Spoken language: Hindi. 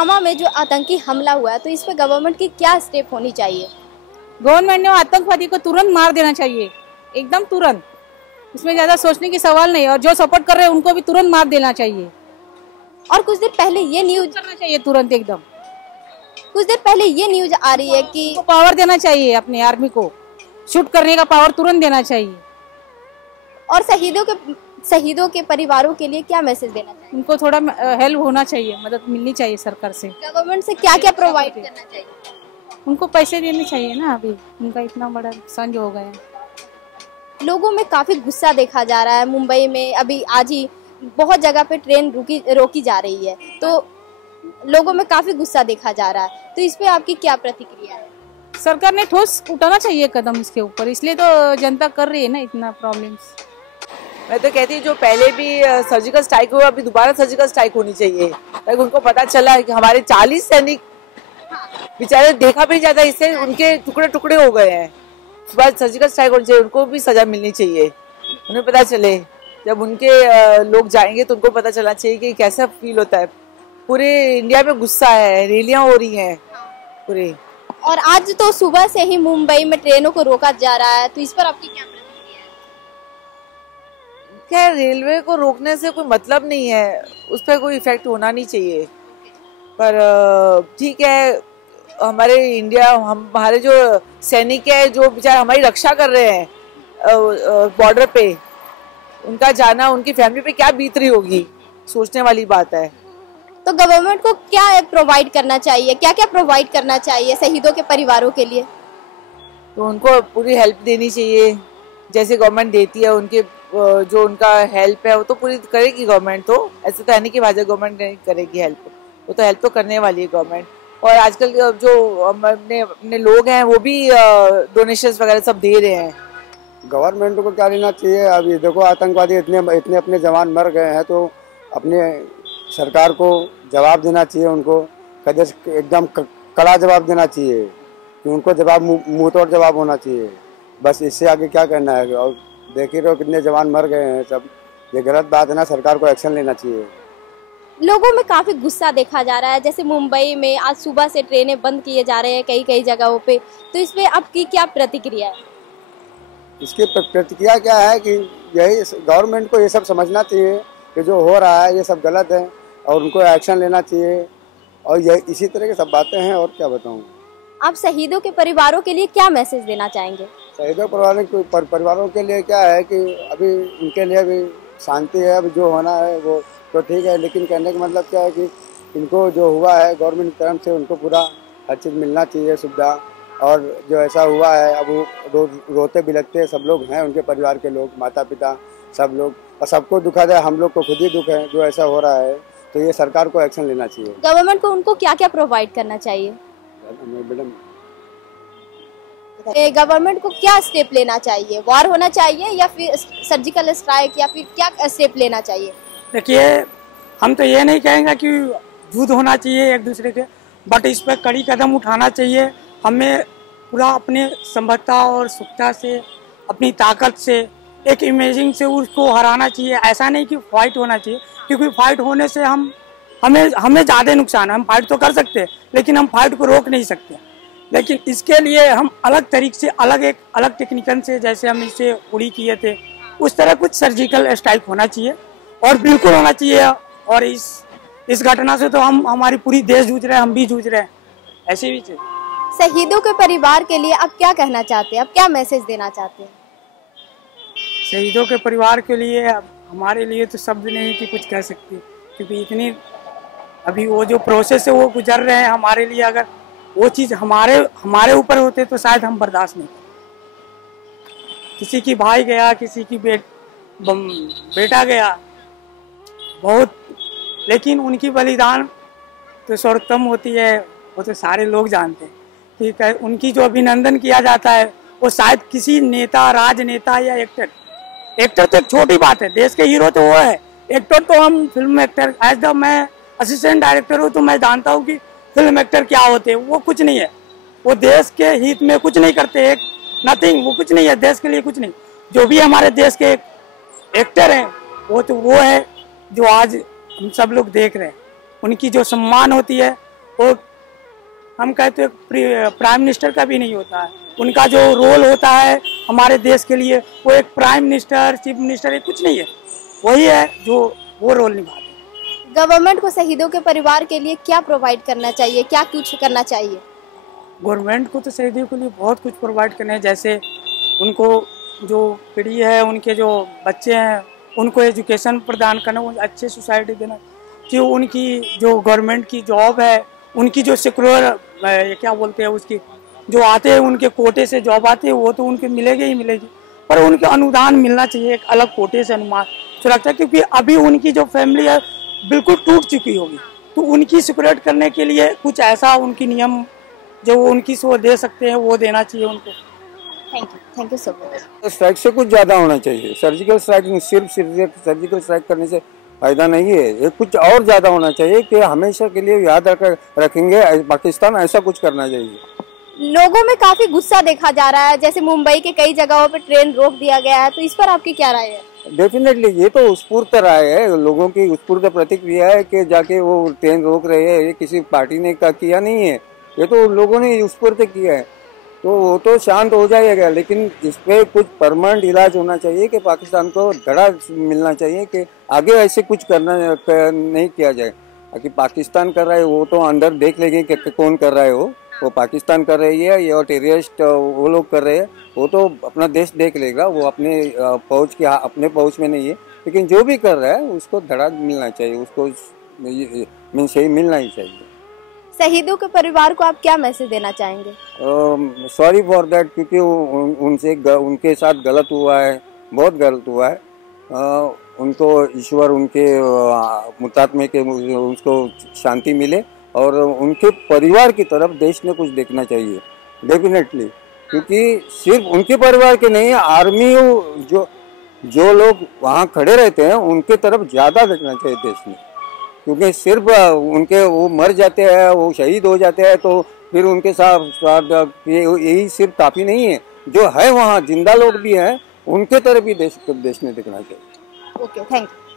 पुलवामा में जो आतंकी हमला हुआ है, तो इस पे गवर्नमेंट की क्या स्टेप होनी चाहिए? गवर्नमेंट ने आतंकवादी को तुरंत मार देना चाहिए, एकदम तुरंत। इसमें ज्यादा सोचने की सवाल नहीं, और जो सपोर्ट कर रहे हैं उनको भी तुरंत मार देना चाहिए। और कुछ देर पहले ये न्यूज करना चाहिए तुरंत एकदम। कुछ देर पहले ये न्यूज आ रही है कि तो पावर देना चाहिए, अपने आर्मी को शूट करने का पावर तुरंत देना चाहिए। और शहीदों के परिवारों के लिए क्या मैसेज देना चाहिए? उनको थोड़ा हेल्प होना चाहिए, मदद मिलनी चाहिए सरकार से। गवर्नमेंट से क्या क्या प्रोवाइड करना चाहिए? उनको पैसे देने चाहिए ना, अभी उनका इतना बड़ा नुकसान जो हो गया है। लोगों में काफी गुस्सा देखा जा रहा है। मुंबई में अभी आज ही बहुत जगह पे ट्रेन रोकी जा रही है, तो लोगों में काफी गुस्सा देखा जा रहा है। तो इस पे आपकी क्या प्रतिक्रिया है? सरकार ने ठोस उठाना चाहिए कदम इसके ऊपर, इसलिए तो जनता कर रही है ना इतना प्रॉब्लम्स। मैं तो कहती हूँ जो पहले भी सर्जिकल स्ट्राइक हुआ, अभी दोबारा सर्जिकल स्ट्राइक होनी चाहिए, ताकि उनको पता चला है कि हमारे 40 सैनिक बेचारे देखा भी नहीं जाता, इससे उनके टुकड़े टुकड़े हो गए हैं। सुबह सर्जिकल स्ट्राइक होनी चाहिए, उनको भी सजा मिलनी चाहिए। उन्हें पता चले, जब उनके लोग जाएंगे तो उनको पता चलना चाहिए कि कैसा फील होता है। पूरे इंडिया में गुस्सा है, रैलियां हो रही हैं पूरे। और आज तो सुबह से ही मुंबई में ट्रेनों को रोका जा रहा है, तो इस पर आपकी क्या प्रतिक्रिया है? खैर, रेलवे को रोकने से कोई मतलब नहीं है, उस पर कोई इफेक्ट होना नहीं चाहिए। पर ठीक है, हमारे जो सैनिक है, जो बेचारे हमारी रक्षा कर रहे हैं बॉर्डर पे, उनका जाना उनकी फैमिली पे क्या बीत रही होगी, सोचने वाली बात है। तो गवर्नमेंट को क्या प्रोवाइड करना चाहिए, क्या क्या प्रोवाइड करना चाहिए शहीदों के परिवारों के लिए? तो उनको पूरी हेल्प देनी चाहिए, जैसे गवर्नमेंट देती है। उनके जो उनका हेल्प है वो तो पूरी करेगी गवर्नमेंट। तो ऐसे तो है नहीं कि भाजपा गवर्नमेंट नहीं करेगी हेल्प, वो तो हेल्प तो करने वाली है गवर्नमेंट। और आजकल जो अपने लोग हैं वो भी डोनेशंस वगैरह सब दे रहे हैं। गवर्नमेंट को क्या लेना चाहिए? अभी देखो, आतंकवादी इतने अपने जवान मर गए हैं, तो अपने सरकार को जवाब देना चाहिए। उनको एकदम कड़ा जवाब देना चाहिए, कि उनको जवाब मुंह तोड़ जवाब होना चाहिए। बस इससे आगे क्या करना है? और देख ही रहो कितने जवान मर गए हैं सब। ये गलत बात है ना, सरकार को एक्शन लेना चाहिए। लोगों में काफी गुस्सा देखा जा रहा है, जैसे मुंबई में आज सुबह से ट्रेनें बंद किए जा रहे हैं कई जगहों पे, तो इस पे आपकी क्या प्रतिक्रिया है? इसकी प्रतिक्रिया क्या है कि यही गवर्नमेंट को ये सब समझना चाहिए कि जो हो रहा है ये सब गलत है, और उनको एक्शन लेना चाहिए। और ये इसी तरह की सब बातें हैं, और क्या बताऊँ। आप शहीदों के परिवारों के लिए क्या मैसेज देना चाहेंगे? शहीदों परिवारों के लिए क्या है कि अभी उनके लिए भी शांति है, अभी जो होना है वो तो ठीक है, लेकिन कहने का मतलब क्या है कि इनको जो हुआ है गवर्नमेंट की तरफ से उनको पूरा हर चीज़ मिलना चाहिए, सुविधा। और जो ऐसा हुआ है, अब वो रोते बिलखते सब लोग हैं, उनके परिवार के लोग, माता पिता सब लोग, और सबको दुखद है, हम लोग को खुद ही दुख है जो ऐसा हो रहा है। तो ये सरकार को एक्शन लेना चाहिए। गवर्नमेंट को उनको क्या क्या प्रोवाइड करना चाहिए? मैडम, गवर्नमेंट को क्या स्टेप लेना चाहिए? वॉर होना चाहिए या फिर सर्जिकल स्ट्राइक, या फिर क्या स्टेप लेना चाहिए? देखिए, हम तो ये नहीं कहेंगे कि युद्ध होना चाहिए एक दूसरे के, बट इस पर कड़ी कदम उठाना चाहिए। हमें पूरा अपने संभवता और सुखता से, अपनी ताकत से, एक इमेजिंग से उसको हराना चाहिए। ऐसा नहीं कि फाइट होना चाहिए, क्योंकि फाइट होने से हमें ज़्यादा नुकसान है। हम फाइट तो कर सकते हैं, लेकिन हम फाइट को रोक नहीं सकते। लेकिन इसके लिए हम अलग तरीके से, अलग टेक्निकल से, जैसे हम इसे उड़ी किए थे, उस तरह कुछ सर्जिकल स्ट्राइक होना चाहिए, और बिल्कुल होना चाहिए। और इस घटना से तो हमारी पूरी देश जूझ रहे हैं, हम भी जूझ रहे हैं, ऐसे भी चाहिए। शहीदों के परिवार के लिए आप क्या कहना चाहते हैं? आप क्या मैसेज देना चाहते हैं? शहीदों के परिवार के लिए हमारे लिए तो शब्द नहीं कि कुछ कह सकते, क्योंकि इतनी अभी वो जो प्रोसेस है वो गुजर रहे हैं। हमारे लिए अगर वो चीज़ हमारे ऊपर होते तो शायद हम बर्दाश्त नहीं करते। किसी की भाई गया, किसी की बेटा गया, बहुत, लेकिन उनकी बलिदान तो सर्वोत्तम होती है, वो तो सारे लोग जानते हैं। ठीक है, उनकी जो अभिनंदन किया जाता है वो शायद किसी नेता, राजनेता या एक्टर तो एक छोटी बात है। देश के हीरो तो वो है, एक्टर तो हम फिल्म एक्टर, एज द मैं असिस्टेंट डायरेक्टर हूँ तो मैं जानता हूँ कि फिल्म एक्टर क्या होते हैं। वो कुछ नहीं है, वो देश के हित में कुछ नहीं करते, एक नथिंग, वो कुछ नहीं है, देश के लिए कुछ नहीं। जो भी हमारे देश के एक्टर हैं वो तो वो है जो आज हम सब लोग देख रहे हैं। उनकी जो सम्मान होती है वो हम कहते हैं प्राइम मिनिस्टर का भी नहीं होता है। उनका जो रोल होता है हमारे देश के लिए, वो एक प्राइम मिनिस्टर, चीफ मिनिस्टर, ये कुछ नहीं है, वही है जो वो रोल निभाते हैं। गवर्नमेंट को शहीदों के परिवार के लिए क्या प्रोवाइड करना चाहिए, क्या कुछ करना चाहिए? गवर्नमेंट को तो शहीदों के लिए बहुत कुछ प्रोवाइड करना है, जैसे उनको जो पीढ़ी है, उनके जो बच्चे हैं, उनको एजुकेशन प्रदान करना, वो अच्छे सोसाइटी देना, कि उनकी जो गवर्नमेंट की जॉब है, उनकी जो सिक्योर क्या बोलते हैं उसकी जो आते हैं, उनके कोटे से जॉब आते हैं, वो तो उनके मिलेगी ही मिलेगी, पर उनके अनुदान मिलना चाहिए एक अलग कोटे से अनुमान सुरक्षा, क्योंकि अभी उनकी जो फैमिली है बिल्कुल टूट चुकी होगी, तो उनकी सिक्योरिटी करने के लिए कुछ ऐसा उनकी नियम जो उनकी सो दे सकते हैं वो देना चाहिए उनको। Thank you so much. Strike से कुछ ज़्यादा होना चाहिए। सर्जिकल स्ट्राइक सिर्फ सर्जिकल स्ट्राइक करने से फायदा नहीं है, ये कुछ और ज़्यादा होना चाहिए कि हमेशा के लिए याद रखेंगे पाकिस्तान, ऐसा कुछ करना चाहिए। लोगों में काफी गुस्सा देखा जा रहा है, जैसे मुंबई के कई जगहों पे ट्रेन रोक दिया गया है, तो इस पर आपकी क्या राय है? डेफिनेटली ये तो उत्स्फूर्त राय है, लोगों की उत्स्फूर्त प्रतिक्रिया है कि जाके वो ट्रेन रोक रहे हैं, ये किसी पार्टी ने किया नहीं है, ये तो लोगों ने उत्स्फूर्त किया है, तो वो तो शांत हो जाएगा। लेकिन इस पे कुछ परमानेंट इलाज होना चाहिए कि पाकिस्तान को धड़ा मिलना चाहिए कि आगे ऐसे कुछ नहीं किया जाए। कि पाकिस्तान कर रहा है वो तो अंदर देख लेंगे कि कौन कर रहा है, वो पाकिस्तान कर रही है या टेररिस्ट वो लोग कर रहे हैं, वो तो अपना देश देख लेगा, वो अपने अपने पहुंच में नहीं है। लेकिन जो भी कर रहा है उसको धड़ा मिलना चाहिए, उसको सही मिलना ही चाहिए। शहीदों के परिवार को आप क्या मैसेज देना चाहेंगे? सॉरी फॉर दैट, क्योंकि उनके साथ गलत हुआ है, बहुत गलत हुआ है। उनको ईश्वर उनके मुतात्मे के उसको शांति मिले, और उनके परिवार की तरफ देश ने कुछ देखना चाहिए डेफिनेटली, क्योंकि सिर्फ उनके परिवार के नहीं, आर्मी जो लोग वहाँ खड़े रहते हैं उनके तरफ ज़्यादा देखना चाहिए देश ने, क्योंकि सिर्फ उनके वो मर जाते हैं, वो शहीद हो जाते हैं, तो फिर उनके साथ यही सिर्फ काफ़ी नहीं है, जो है वहाँ जिंदा लोग भी हैं, उनके तरफ भी देश ने देखना चाहिए। Okay, thank you.